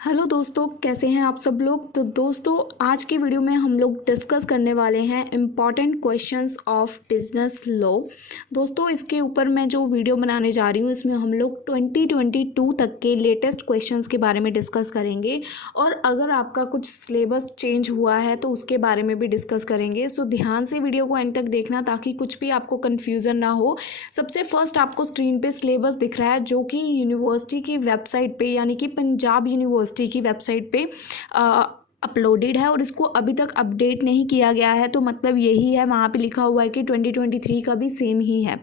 Hello दोस्तों, कैसे हैं आप सब लोग। तो दोस्तों, आज की वीडियो में हम लोग डिस्कस करने वाले हैं important questions of business law. दोस्तों, इसके ऊपर मैं जो वीडियो बनाने जा रही हूँ इसमें हम लोग 2022 तक के लेटेस्ट क्वेश्चंस के बारे में डिस्कस करेंगे और अगर आपका कुछ सिलेबस चेंज हुआ है तो उसके बारे में भी डिस्कस करेंगे। सो ध्यान से वीडियो को एंड तक देखना ताकि कुछ भी आपको कन्फ्यूज़न ना हो। सबसे फर्स्ट आपको स्क्रीन पर सिलेबस दिख रहा है जो कि यूनिवर्सिटी की वेबसाइट पर यानी कि पंजाब यूनिवर्सिटी की वेबसाइट पे अपलोडेड है और इसको अभी तक अपडेट नहीं किया गया है। तो मतलब यही है, वहाँ पे लिखा हुआ है कि 2023 का भी सेम ही है।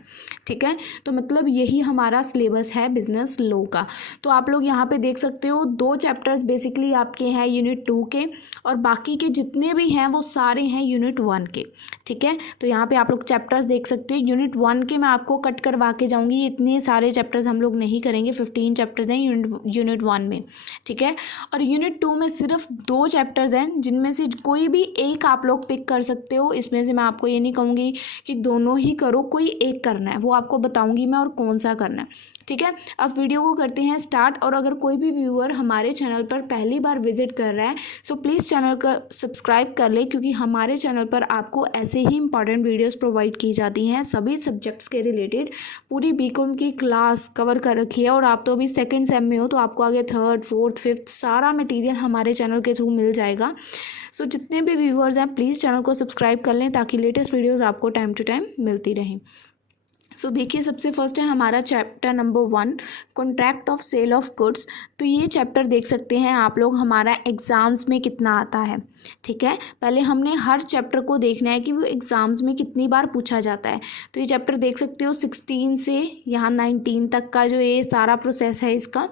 ठीक है, तो मतलब यही हमारा सिलेबस है बिजनेस लॉ का। तो आप लोग यहाँ पे देख सकते हो 2 चैप्टर्स बेसिकली आपके हैं यूनिट 2 के और बाकी के जितने भी हैं वो सारे हैं यूनिट 1 के। ठीक है, तो यहाँ पे आप लोग चैप्टर्स देख सकते हो। यूनिट 1 के मैं आपको कट करवा के जाऊँगी, इतने सारे चैप्टर्स हम लोग नहीं करेंगे। 15 चैप्टर्स हैं यूनिट 1 में। ठीक है, और यूनिट 2 में सिर्फ 2 चैप्टर्स हैं जिनमें से कोई भी एक आप लोग पिक कर सकते हो। इसमें से मैं आपको ये नहीं कहूँगी कि दोनों ही करो, कोई एक करना है, वो आपको बताऊँगी मैं और कौन सा करना है। ठीक है, अब वीडियो को करते हैं स्टार्ट। और अगर कोई भी व्यूअर हमारे चैनल पर पहली बार विजिट कर रहा है सो प्लीज़ चैनल का सब्सक्राइब कर ले, क्योंकि हमारे चैनल पर आपको ऐसे ही इंपॉर्टेंट वीडियोस प्रोवाइड की जाती हैं सभी सब्जेक्ट्स के रिलेटेड। पूरी बीकॉम की क्लास कवर कर रखी है और आप तो अभी सेकंड सेम में हो, तो आपको आगे थर्ड फोर्थ फिफ्थ सारा मटेरियल हमारे चैनल के थ्रू मिल जाएगा। सो जितने भी व्यूअर्स हैं प्लीज़ चैनल को सब्सक्राइब कर लें ताकि लेटेस्ट वीडियोज़ आपको टाइम टू टाइम मिलती रहें। सो देखिए, सबसे फर्स्ट है हमारा chapter number 1, contract of sale of goods. तो ये चैप्टर देख सकते हैं आप लोग हमारा एग्ज़ाम्स में कितना आता है। ठीक है, पहले हमने हर चैप्टर को देखना है कि वो एग्ज़ाम्स में कितनी बार पूछा जाता है। तो ये चैप्टर देख सकते हो 16 से यहाँ 19 तक का जो ये सारा प्रोसेस है इसका।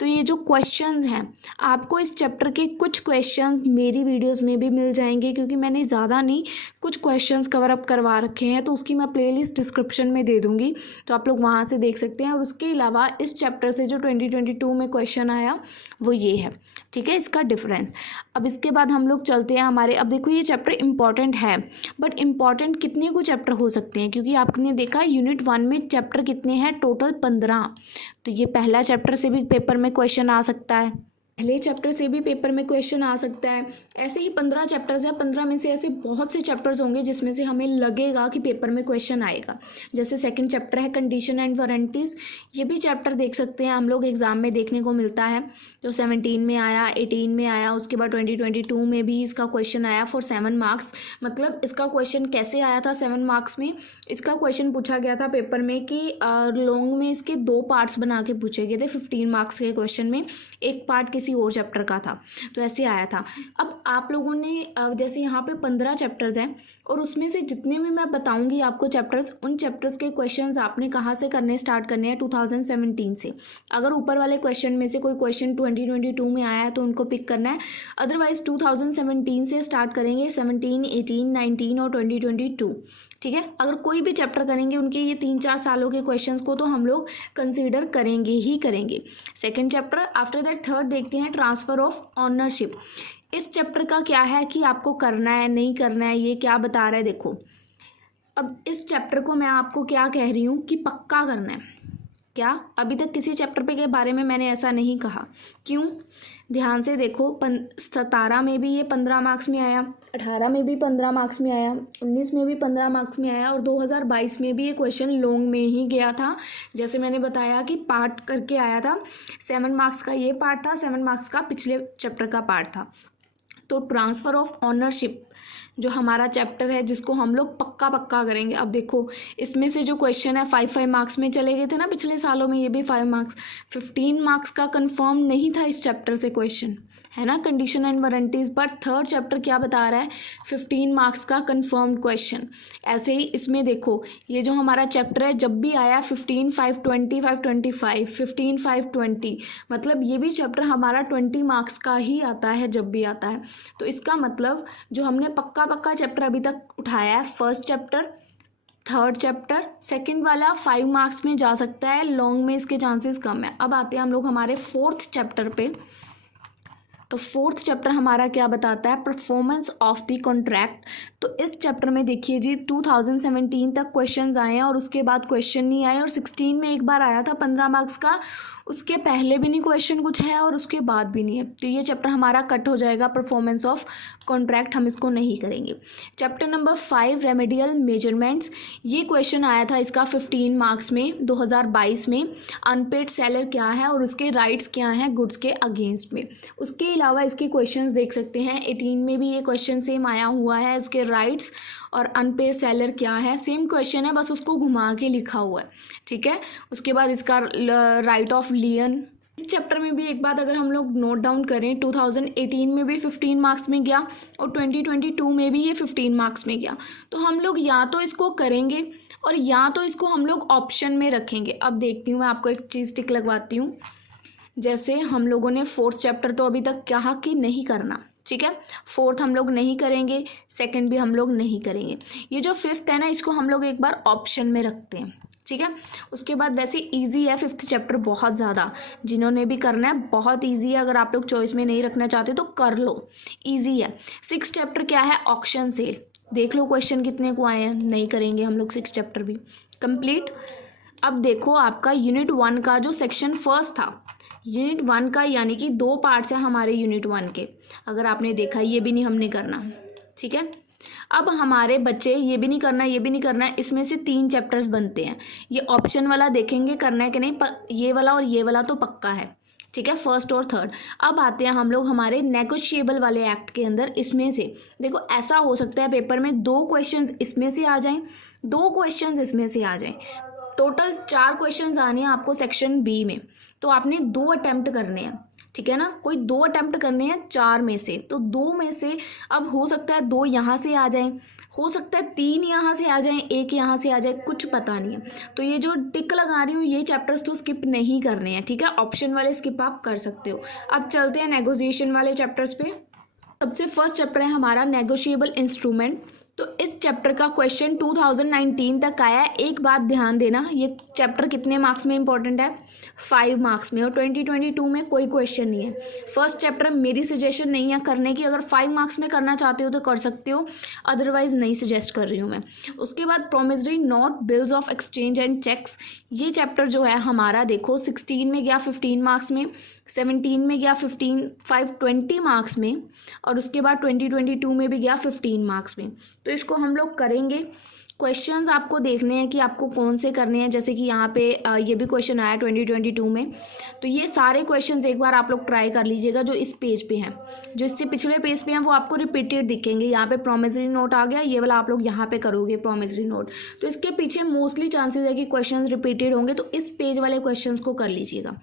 तो ये जो क्वेश्चंस हैं आपको इस चैप्टर के कुछ क्वेश्चंस मेरी वीडियोस में भी मिल जाएंगे, क्योंकि मैंने ज़्यादा नहीं कुछ क्वेश्चंस कवर अप करवा रखे हैं, तो उसकी मैं प्लेलिस्ट डिस्क्रिप्शन में दे दूंगी, तो आप लोग वहाँ से देख सकते हैं। और उसके अलावा इस चैप्टर से जो 2022 में क्वेश्चन आया वो ये है। ठीक है, इसका डिफरेंस। अब इसके बाद हम लोग चलते हैं हमारे, अब देखो ये चैप्टर इंपॉर्टेंट है, बट इंपॉर्टेंट कितने को चैप्टर हो सकते हैं, क्योंकि आपने देखा यूनिट 1 में चैप्टर कितने हैं, टोटल 15। तो ये पहला चैप्टर से भी पेपर में क्वेश्चन आ सकता है, पहले चैप्टर से भी पेपर में क्वेश्चन आ सकता है। ऐसे ही 15 चैप्टर्स हैं, 15 में से ऐसे बहुत से चैप्टर्स होंगे जिसमें से हमें लगेगा कि पेपर में क्वेश्चन आएगा। जैसे सेकंड चैप्टर है कंडीशन एंड वारंटीज़, ये भी चैप्टर देख सकते हैं हम लोग एग्जाम में देखने को मिलता है, जो 17 में आया, 18 में आया, उसके बाद 2022 में भी इसका क्वेश्चन आया फॉर 7 मार्क्स। मतलब इसका क्वेश्चन कैसे आया था 7 मार्क्स में, इसका क्वेश्चन पूछा गया था पेपर में कि लॉन्ग में इसके 2 पार्ट्स बना के पूछे गए थे 15 मार्क्स के क्वेश्चन में, एक पार्ट किसी और चैप्टर का था, तो ऐसे आया था। अब आप लोगों ने जैसे यहाँ पे 15 चैप्टर्स हैं और उसमें से जितने भी मैं बताऊंगी आपको चैप्टर्स, उन चैप्टर्स के क्वेश्चंस आपने कहाँ से करने स्टार्ट करने हैं, 2017 से। अगर ऊपर वाले क्वेश्चन में से कोई क्वेश्चन 2022 में आया है तो उनको पिक करना है, अदरवाइज 2017 से स्टार्ट करेंगे, 17, 18, 19 और 2022। ठीक है, अगर कोई भी चैप्टर करेंगे उनके ये 3-4 सालों के क्वेश्चंस को तो हम लोग कंसीडर करेंगे ही करेंगे। Second chapter, after that third देखते हैं ट्रांसफ़र ऑफ ऑनरशिप। इस चैप्टर का क्या है कि आपको करना है नहीं करना है, ये क्या बता रहा है देखो। अब इस चैप्टर को मैं आपको क्या कह रही हूँ कि पक्का करना है। क्या अभी तक किसी चैप्टर पे के बारे में मैंने ऐसा नहीं कहा, क्यों? ध्यान से देखो, 17 में भी ये 15 मार्क्स में आया, 18 में भी 15 मार्क्स में आया, 19 में भी 15 मार्क्स में आया और 2022 में भी ये क्वेश्चन लॉन्ग में ही गया था। जैसे मैंने बताया कि पार्ट करके आया था, 7 मार्क्स का ये पार्ट था, 7 मार्क्स का पिछले चैप्टर का पार्ट था। तो ट्रांसफ़र ऑफ ऑनरशिप जो हमारा चैप्टर है जिसको हम लोग पक्का करेंगे। अब देखो इसमें से जो क्वेश्चन है 5 मार्क्स में चले गए थे ना पिछले सालों में, ये भी 5 मार्क्स, 15 मार्क्स का कंफर्म नहीं था इस चैप्टर से क्वेश्चन, है ना, condition and warranties. But third chapter क्या बता रहा है, 15 मार्क्स का कंफर्म्ड क्वेश्चन। ऐसे ही इसमें देखो ये जो हमारा चैप्टर है जब भी आया 15, 5, 20, 5, 25, 15, 5, 20, मतलब ये भी चैप्टर हमारा 20 मार्क्स का ही आता है जब भी आता है। तो इसका मतलब जो हमने पक्का चैप्टर अभी तक उठाया है, first chapter, third chapter, second वाला 5 मार्क्स में जा सकता है, लॉन्ग में इसके चांसेस कम है। अब आते हैं हम लोग हमारे फोर्थ चैप्टर पे। तो फोर्थ चैप्टर हमारा क्या बताता है, परफॉर्मेंस ऑफ द कॉन्ट्रैक्ट। तो इस चैप्टर में देखिए जी 2017 तक क्वेश्चंस आए हैं और उसके बाद क्वेश्चन नहीं आए, और 16 में एक बार आया था 15 मार्क्स का, उसके पहले भी नहीं क्वेश्चन कुछ है और उसके बाद भी नहीं है, तो ये चैप्टर हमारा कट हो जाएगा। परफॉर्मेंस ऑफ कॉन्ट्रैक्ट हम इसको नहीं करेंगे। चैप्टर नंबर 5 रेमेडियल मेजरमेंट्स, ये क्वेश्चन आया था इसका 15 मार्क्स में 2022 में। अनपेड सेलर क्या है और उसके राइट्स क्या हैं गुड्स के अगेंस्ट में। उसके अलावा इसके क्वेश्चंस देख सकते हैं 18 में भी ये क्वेश्चन सेम आया हुआ है। उसके राइट्स और अनपेड सेलर क्या है, सेम क्वेश्चन है, बस उसको घुमा के लिखा हुआ है, ठीक है। उसके बाद इसका राइट ऑफ लियन। इस चैप्टर में भी एक बात अगर हम लोग नोट डाउन करें, 2018 में भी 15 मार्क्स में गया और 2022 में भी ये 15 मार्क्स में गया। तो हम लोग या तो इसको करेंगे और या तो इसको हम लोग ऑप्शन में रखेंगे। अब देखती हूँ, मैं आपको एक चीज़ टिक लगवाती हूँ। जैसे हम लोगों ने 4th चैप्टर तो अभी तक कहा कि नहीं करना, ठीक है। 4th हम लोग नहीं करेंगे, 2nd भी हम लोग नहीं करेंगे। ये जो 5th है ना, इसको हम लोग एक बार ऑप्शन में रखते हैं, ठीक है। उसके बाद वैसे इजी है 5th चैप्टर बहुत ज़्यादा, जिन्होंने भी करना है बहुत इजी है। अगर आप लोग चॉइस में नहीं रखना चाहते तो कर लो, इजी है। 6th चैप्टर क्या है, ऑक्शन सेल। देख लो क्वेश्चन कितने को आए हैं, नहीं करेंगे हम लोग 6th चैप्टर भी कंप्लीट। अब देखो आपका यूनिट 1 का जो सेक्शन 1 था, यूनिट 1 का यानी कि 2 पार्ट्स हैं हमारे यूनिट 1 के। अगर आपने देखा, ये भी नहीं हमने करना, ठीक है। अब हमारे बच्चे ये भी नहीं करना, ये भी नहीं करना है, इसमें से 3 चैप्टर्स बनते हैं। ये ऑप्शन वाला देखेंगे करना है कि नहीं, पर ये वाला और ये वाला तो पक्का है, ठीक है, 1st और 3rd। अब आते हैं हम लोग हमारे नेगोशिएबल वाले एक्ट के अंदर। इसमें से देखो ऐसा हो सकता है पेपर में 2 क्वेश्चंस इसमें से आ जाएं, 2 क्वेश्चंस इसमें से आ जाएं। टोटल 4 क्वेश्चंस आने हैं आपको सेक्शन बी में, तो आपने 2 अटेम्प्ट करने हैं, ठीक है ना। कोई 2 अटेम्प्ट करने हैं 4 में से, तो 2 में से अब हो सकता है 2 यहाँ से आ जाएं, हो सकता है 3 यहाँ से आ जाएं, 1 यहाँ से आ जाए, कुछ पता नहीं है। तो ये जो टिक लगा रही हूँ ये चैप्टर्स तो स्किप नहीं करने हैं, ठीक है। ऑप्शन वाले स्किप आप कर सकते हो। अब चलते हैं नेगोशिएशन वाले चैप्टर्स पे। सबसे फर्स्ट चैप्टर है हमारा नेगोशिएबल इंस्ट्रूमेंट। तो इस चैप्टर का क्वेश्चन 2019 तक आया है। एक बात ध्यान देना, ये चैप्टर कितने मार्क्स में इंपॉर्टेंट है, 5 मार्क्स में, और 2022 में कोई क्वेश्चन नहीं है। फर्स्ट चैप्टर मेरी सजेशन नहीं है करने की, अगर 5 मार्क्स में करना चाहते हो तो कर सकते हो, अदरवाइज नहीं सजेस्ट कर रही हूँ मैं। उसके बाद promissory note, bills of exchange and cheques. ये चैप्टर जो है हमारा देखो 16 में गया 15 मार्क्स में, 17 में गया 20 मार्क्स में, और उसके बाद 2022 में भी गया 15 मार्क्स में। तो इसको हम लोग करेंगे। क्वेश्चंस आपको देखने हैं कि आपको कौन से करने हैं। जैसे कि यहाँ पे ये भी क्वेश्चन आया 2022 में, तो ये सारे क्वेश्चंस एक बार आप लोग ट्राई कर लीजिएगा जो इस पेज पे हैं। जो इससे पिछले पेज पे हैं वो आपको रिपीटेड दिखेंगे। यहाँ पे प्रोमिसरी नोट आ गया, ये वाला आप लोग यहाँ पे करोगे प्रोमिसरी नोट, तो इसके पीछे मोस्टली चांसेस है कि क्वेश्चन रिपीटेड होंगे, तो इस पेज वाले क्वेश्चन को कर लीजिएगा,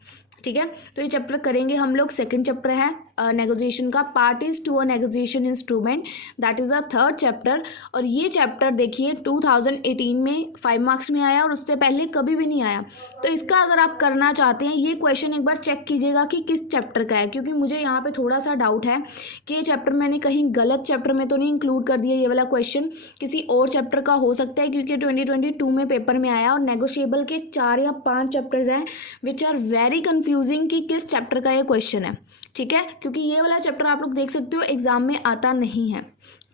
ठीक है। तो ये चैप्टर करेंगे हम लोग। सेकंड चैप्टर है नेगोशिएशन का, parties to a negotiation instrument, that is the 3rd चैप्टर। और ये चैप्टर देखिए 2018 में 5 मार्क्स में आया और उससे पहले कभी भी नहीं आया। तो इसका अगर आप करना चाहते हैं ये क्वेश्चन एक बार चेक कीजिएगा कि किस चैप्टर का है, क्योंकि मुझे यहाँ पे थोड़ा सा डाउट है कि ये चैप्टर मैंने कहीं गलत चैप्टर में तो नहीं इंक्लूड कर दिया। ये वाला क्वेश्चन किसी और चैप्टर का हो सकता है, क्योंकि 2022 में पेपर में आया और नेगोशिएबल के 4 या 5 चैप्टर्स हैं विच आर वेरी कन्फ्यूजिंग कि किस चैप्टर का ये क्वेश्चन है, ठीक है। क्योंकि ये वाला चैप्टर आप लोग देख सकते हो एग्जाम में आता नहीं है,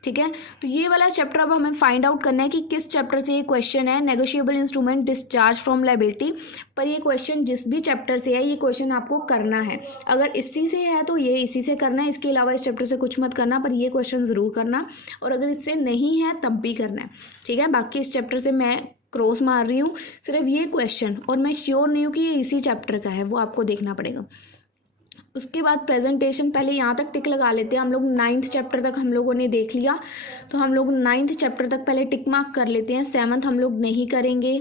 ठीक है। तो ये वाला चैप्टर अब हमें फाइंड आउट करना है कि किस चैप्टर से ये क्वेश्चन है, negotiable instrument discharge from liability. पर ये क्वेश्चन जिस भी चैप्टर से है ये क्वेश्चन आपको करना है। अगर इसी से है तो ये इसी से करना है, इसके अलावा इस चैप्टर से कुछ मत करना, पर ये क्वेश्चन ज़रूर करना, और अगर इससे नहीं है तब भी करना है, ठीक है। बाकी इस चैप्टर से मैं क्रॉस मार रही हूँ सिर्फ ये क्वेश्चन, और मैं श्योर नहीं हूँ कि ये इसी चैप्टर का है, वो आपको देखना पड़ेगा। उसके बाद प्रेजेंटेशन, पहले यहाँ तक टिक लगा लेते हैं। हम लोग 9th चैप्टर तक हम लोगों ने देख लिया, तो हम लोग 9th चैप्टर तक पहले टिक मार्क कर लेते हैं। 7th हम लोग नहीं करेंगे।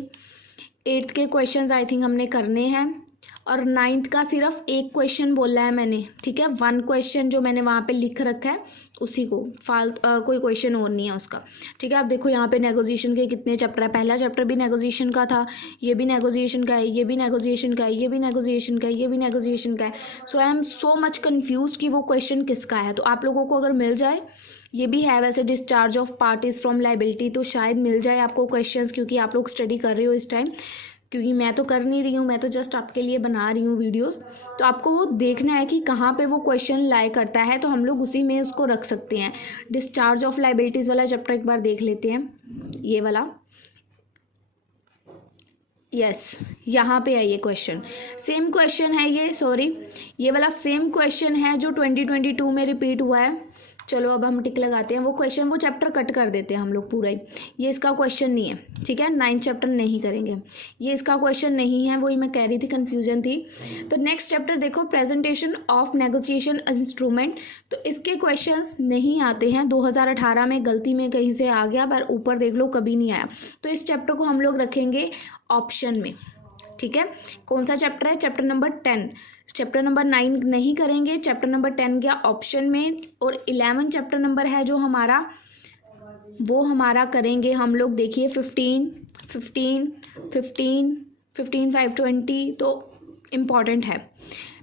8th के क्वेश्चंस आई थिंक हमने करने हैं, और 9th का सिर्फ एक क्वेश्चन बोला है मैंने, ठीक है। 1 क्वेश्चन जो मैंने वहाँ पे लिख रखा है उसी को, कोई क्वेश्चन और नहीं है उसका, ठीक है। आप देखो यहाँ पे नेगोशिएशन के कितने चैप्टर है। पहला चैप्टर भी नेगोशिएशन का था, ये भी नेगोशिएशन का है, ये भी नेगोशिएशन का है, ये भी नेगोशिएशन का है, ये भी नेगोशिएशन का है। So I am so much confuse कि वो क्वेश्चन किसका है। तो आप लोगों को अगर मिल जाए, ये भी है वैसे discharge of parties from liability, तो शायद मिल जाए आपको क्वेश्चंस, क्योंकि आप लोग स्टडी कर रहे हो इस टाइम, क्योंकि मैं तो कर नहीं रही हूँ, मैं तो जस्ट आपके लिए बना रही हूँ वीडियोस। तो आपको वो देखना है कि कहाँ पे वो क्वेश्चन लाई करता है, तो हम लोग उसी में उसको रख सकते हैं। डिस्चार्ज ऑफ लायबिलिटीज़ वाला चैप्टर एक बार देख लेते हैं, ये वाला। यस, यहाँ पे है ये क्वेश्चन, सेम क्वेश्चन है ये, सॉरी ये वाला सेम क्वेश्चन है जो 2022 में रिपीट हुआ है। चलो अब हम टिक लगाते हैं, वो क्वेश्चन वो चैप्टर कट कर देते हैं हम लोग पूरा ही, ये इसका क्वेश्चन नहीं है, ठीक है, 9th चैप्टर नहीं करेंगे, ये इसका क्वेश्चन नहीं है, वही मैं कह रही थी, कन्फ्यूजन थी। तो नेक्स्ट चैप्टर देखो, प्रेजेंटेशन ऑफ नेगोशिएशन इंस्ट्रूमेंट, तो इसके क्वेश्चंस नहीं आते हैं, 2018 में गलती में कहीं से आ गया, पर ऊपर देख लो कभी नहीं आया, तो इस चैप्टर को हम लोग रखेंगे ऑप्शन में, ठीक है। कौन सा चैप्टर है? चैप्टर नंबर 10, चैप्टर नंबर 9 नहीं करेंगे, चैप्टर नंबर 10 गया ऑप्शन में, और 11 चैप्टर नंबर है जो हमारा, वो हमारा करेंगे हम लोग, देखिए 15 15 15 15 5 20, तो इम्पॉर्टेंट है,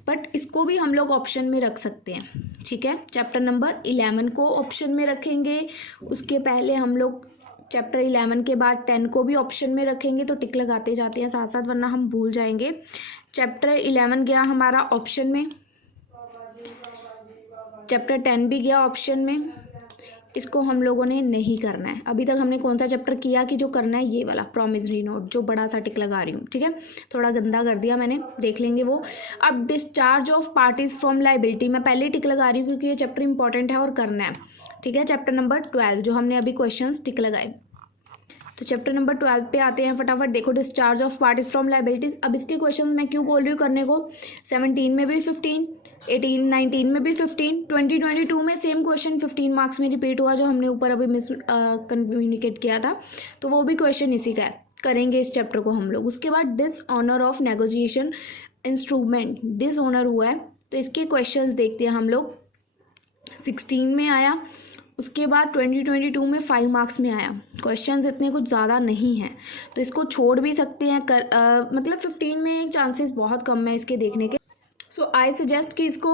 बट इसको भी हम लोग ऑप्शन में रख सकते हैं, ठीक है। चैप्टर नंबर 11 को ऑप्शन में रखेंगे, उसके पहले हम लोग चैप्टर 11 के बाद 10 को भी ऑप्शन में रखेंगे, तो टिक लगाते जाते हैं साथ साथ, वरना हम भूल जाएंगे। चैप्टर 11 गया हमारा ऑप्शन में, चैप्टर 10 भी गया ऑप्शन में, इसको हम लोगों ने नहीं करना है। अभी तक हमने कौन सा चैप्टर किया कि जो करना है ये वाला प्रॉमिसरी नोट, जो बड़ा सा टिक लगा रही हूँ, ठीक है, थोड़ा गंदा कर दिया मैंने, देख लेंगे वो। अब discharge of parties from liability, मैं पहले टिक लगा रही हूँ क्योंकि ये चैप्टर इंपॉर्टेंट है और करना है, ठीक है। चैप्टर नंबर 12 जो हमने अभी क्वेश्चन टिक लगाए, तो चैप्टर नंबर 12 पे आते हैं फटाफट। देखो, discharge of parties from liabilities, अब इसके क्वेश्चन मैं क्यों बोल रही हूँ करने को, 17 में भी 15, 18 19 में भी 15, 2022 में सेम क्वेश्चन 15 मार्क्स में रिपीट हुआ, जो हमने ऊपर अभी कम्युनिकेट किया था, तो वो भी क्वेश्चन इसी का है, करेंगे इस चैप्टर को हम लोग। उसके बाद dishonour of negotiation instrument, dishonour हुआ है, तो इसके क्वेश्चंस देखते हैं हम लोग। 16 में आया, उसके बाद 2022 में 5 मार्क्स में आया, क्वेश्चंस इतने कुछ ज़्यादा नहीं हैं, तो इसको छोड़ भी सकते हैं, मतलब 15 में चांसेस बहुत कम है इसके देखने के। सो आई सजेस्ट कि इसको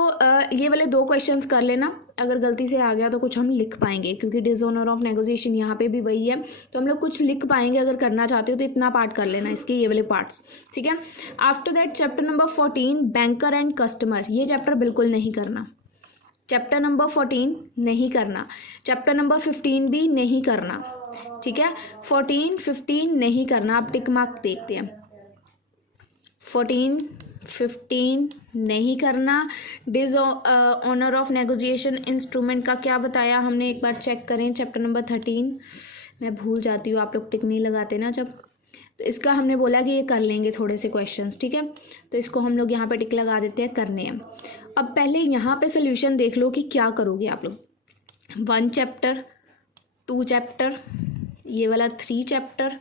ये वाले 2 क्वेश्चंस कर लेना, अगर गलती से आ गया तो कुछ हम लिख पाएंगे, क्योंकि डिसऑनर ऑफ नेगोशिएशन यहाँ पे भी वही है, तो हम लोग कुछ लिख पाएंगे, अगर करना चाहते हो तो इतना पार्ट कर लेना इसके, ये वाले पार्ट्स, ठीक है। After that chapter number 14 banker and customer, ये चैप्टर बिल्कुल नहीं करना, चैप्टर नंबर 14 नहीं करना, चैप्टर नंबर 15 भी नहीं करना, ठीक है, 14 15 नहीं करना। आप टिक मार्क देखते हैं, 14 15 नहीं करना। डिसऑनर ऑफ नेगोशिएशन इंस्ट्रूमेंट का क्या बताया हमने, एक बार चेक करें, चैप्टर नंबर 13, मैं भूल जाती हूँ, आप लोग टिक नहीं लगाते ना जब, तो इसका हमने बोला कि ये कर लेंगे थोड़े से क्वेश्चंस, ठीक है, तो इसको हम लोग यहाँ पे टिक लगा देते हैं, करने हैं। अब पहले यहाँ पे सोल्यूशन देख लो कि क्या करोगे आप लोग, 1 चैप्टर, 2 चैप्टर, ये वाला 3 चैप्टर,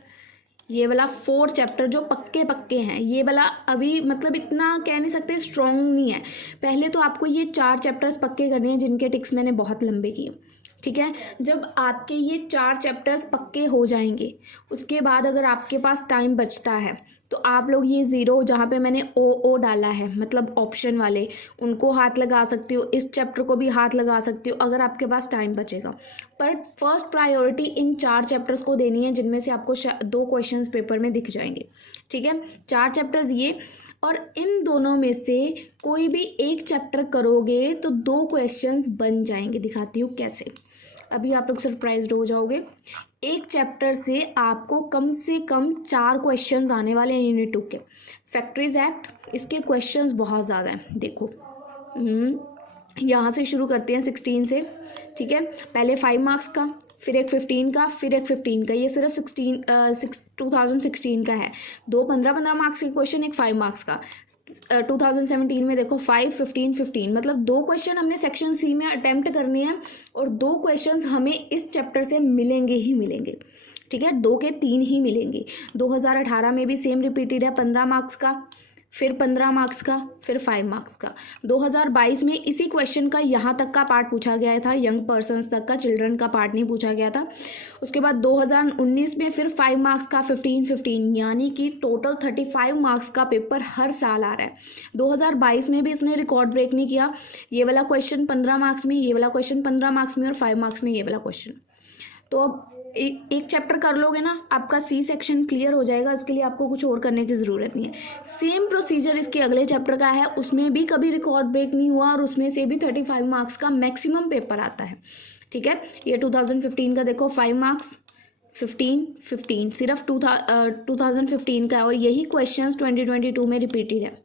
ये वाला 4 चैप्टर जो पक्के पक्के हैं, ये वाला अभी मतलब इतना कह नहीं सकते स्ट्रॉन्ग नहीं है। पहले तो आपको ये 4 चैप्टर्स पक्के करने हैं, जिनके टिक्स मैंने बहुत लंबे किए, ठीक है। जब आपके ये 4 चैप्टर्स पक्के हो जाएंगे, उसके बाद अगर आपके पास टाइम बचता है तो आप लोग ये 0 जहाँ पे मैंने ओ डाला है, मतलब ऑप्शन वाले, उनको हाथ लगा सकते हो, इस चैप्टर को भी हाथ लगा सकते हो अगर आपके पास टाइम बचेगा। पर फर्स्ट प्रायोरिटी इन 4 चैप्टर्स को देनी है, जिनमें से आपको 2 क्वेश्चंस पेपर में दिख जाएंगे, ठीक है। 4 चैप्टर्स ये, और इन दोनों में से कोई भी एक चैप्टर करोगे तो 2 क्वेश्चंस बन जाएंगे। दिखाती हूँ कैसे, अभी आप लोग सरप्राइज्ड हो जाओगे। एक चैप्टर से आपको कम से कम 4 क्वेश्चंस आने वाले हैं यूनिट 2 के। फैक्ट्रीज एक्ट, इसके क्वेश्चंस बहुत ज़्यादा हैं, देखो यहाँ से शुरू करते हैं 16 से, ठीक है। पहले 5 मार्क्स का, फिर एक 15 का, फिर एक 15 का, ये सिर्फ 2016 का है। 2 15 मार्क्स के क्वेश्चन, एक 5 मार्क्स का। 2017 में देखो 5 15 15, मतलब 2 क्वेश्चन हमने सेक्शन सी में अटेम्प्ट करने हैं, और 2 क्वेश्चन हमें इस चैप्टर से मिलेंगे ही मिलेंगे, ठीक है, 2 के 3 ही मिलेंगे। 2018 में भी सेम रिपीटेड है, 15 मार्क्स का, फिर 15 मार्क्स का, फिर 5 मार्क्स का। 2022 में इसी क्वेश्चन का यहाँ तक का पार्ट पूछा गया था, यंग पर्सन्स तक का, चिल्ड्रन का पार्ट नहीं पूछा गया था। उसके बाद 2019 में फिर 5 मार्क्स का 15 15, यानी कि टोटल 35 मार्क्स का पेपर हर साल आ रहा है। 2022 में भी इसने रिकॉर्ड ब्रेक नहीं किया, ये वाला क्वेश्चन 15 मार्क्स में, ये वाला क्वेश्चन 15 मार्क्स में, और 5 मार्क्स में ये वाला क्वेश्चन। तो अब एक चैप्टर कर लोगे ना, आपका सी सेक्शन क्लियर हो जाएगा, उसके लिए आपको कुछ और करने की ज़रूरत नहीं है। सेम प्रोसीजर इसके अगले चैप्टर का है, उसमें भी कभी रिकॉर्ड ब्रेक नहीं हुआ, और उसमें से भी 35 मार्क्स का मैक्सिमम पेपर आता है, ठीक है। ये 2015 का देखो 5 मार्क्स, 15 सिर्फ 2015 का है और यही क्वेश्चंस 2022 में रिपीटेड है,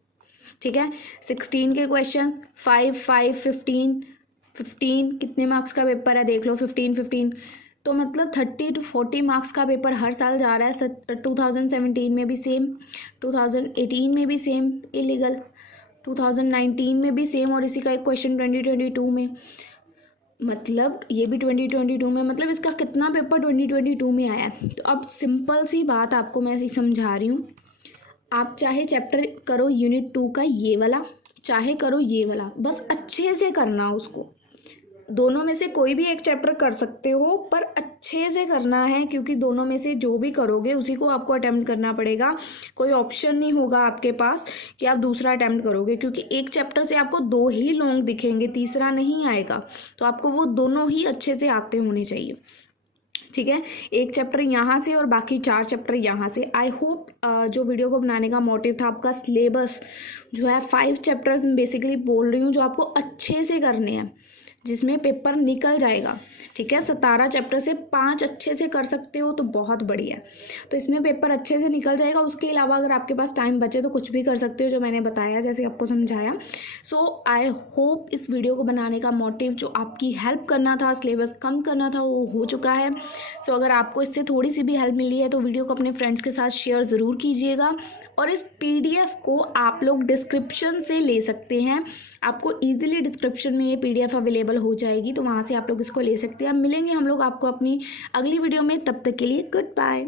ठीक है। 16 के क्वेश्चंस 5 5 15 कितने मार्क्स का पेपर है देख लो, 15 तो मतलब 30 to 40 मार्क्स का पेपर हर साल जा रहा है। 2017 में भी सेम, 2018 में भी सेम इलीगल, 2019 में भी सेम और इसी का एक क्वेश्चन 2022 में, मतलब ये भी 2022 में, मतलब इसका कितना पेपर 2022 में आया है। तो अब सिंपल सी बात आपको मैं ऐसे समझा रही हूँ, आप चाहे चैप्टर करो यूनिट 2 का ये वाला, चाहे करो ये वाला, बस अच्छे से करना उसको। दोनों में से कोई भी एक चैप्टर कर सकते हो पर अच्छे से करना है, क्योंकि दोनों में से जो भी करोगे उसी को आपको अटेम्प्ट करना पड़ेगा। कोई ऑप्शन नहीं होगा आपके पास कि आप दूसरा अटेम्प्ट करोगे, क्योंकि एक चैप्टर से आपको 2 ही लॉन्ग दिखेंगे, तीसरा नहीं आएगा। तो आपको वो दोनों ही अच्छे से आते होने चाहिए, ठीक है। एक चैप्टर यहाँ से और बाकी 4 चैप्टर यहाँ से। आई होप जो वीडियो को बनाने का मोटिव था, आपका सिलेबस जो है 5 चैप्टर्स बेसिकली बोल रही हूँ जो आपको अच्छे से करने हैं, जिसमें पेपर निकल जाएगा, ठीक है। 17 चैप्टर से 5 अच्छे से कर सकते हो तो बहुत बढ़िया है, तो इसमें पेपर अच्छे से निकल जाएगा। उसके अलावा अगर आपके पास टाइम बचे तो कुछ भी कर सकते हो जो मैंने बताया, जैसे आपको समझाया। सो आई होप इस वीडियो को बनाने का मोटिव जो आपकी हेल्प करना था, सिलेबस कम करना था, वो हो चुका है। सो अगर आपको इससे थोड़ी सी भी हेल्प मिली है तो वीडियो को अपने फ्रेंड्स के साथ शेयर ज़रूर कीजिएगा। और इस PDF को आप लोग डिस्क्रिप्शन से ले सकते हैं, आपको ईजिली डिस्क्रिप्शन में ये PDF अवेलेबल हो जाएगी, तो वहाँ से आप लोग इसको ले सकते हैं। अब मिलेंगे हम लोग आपको अपनी अगली वीडियो में, तब तक के लिए गुड बाय।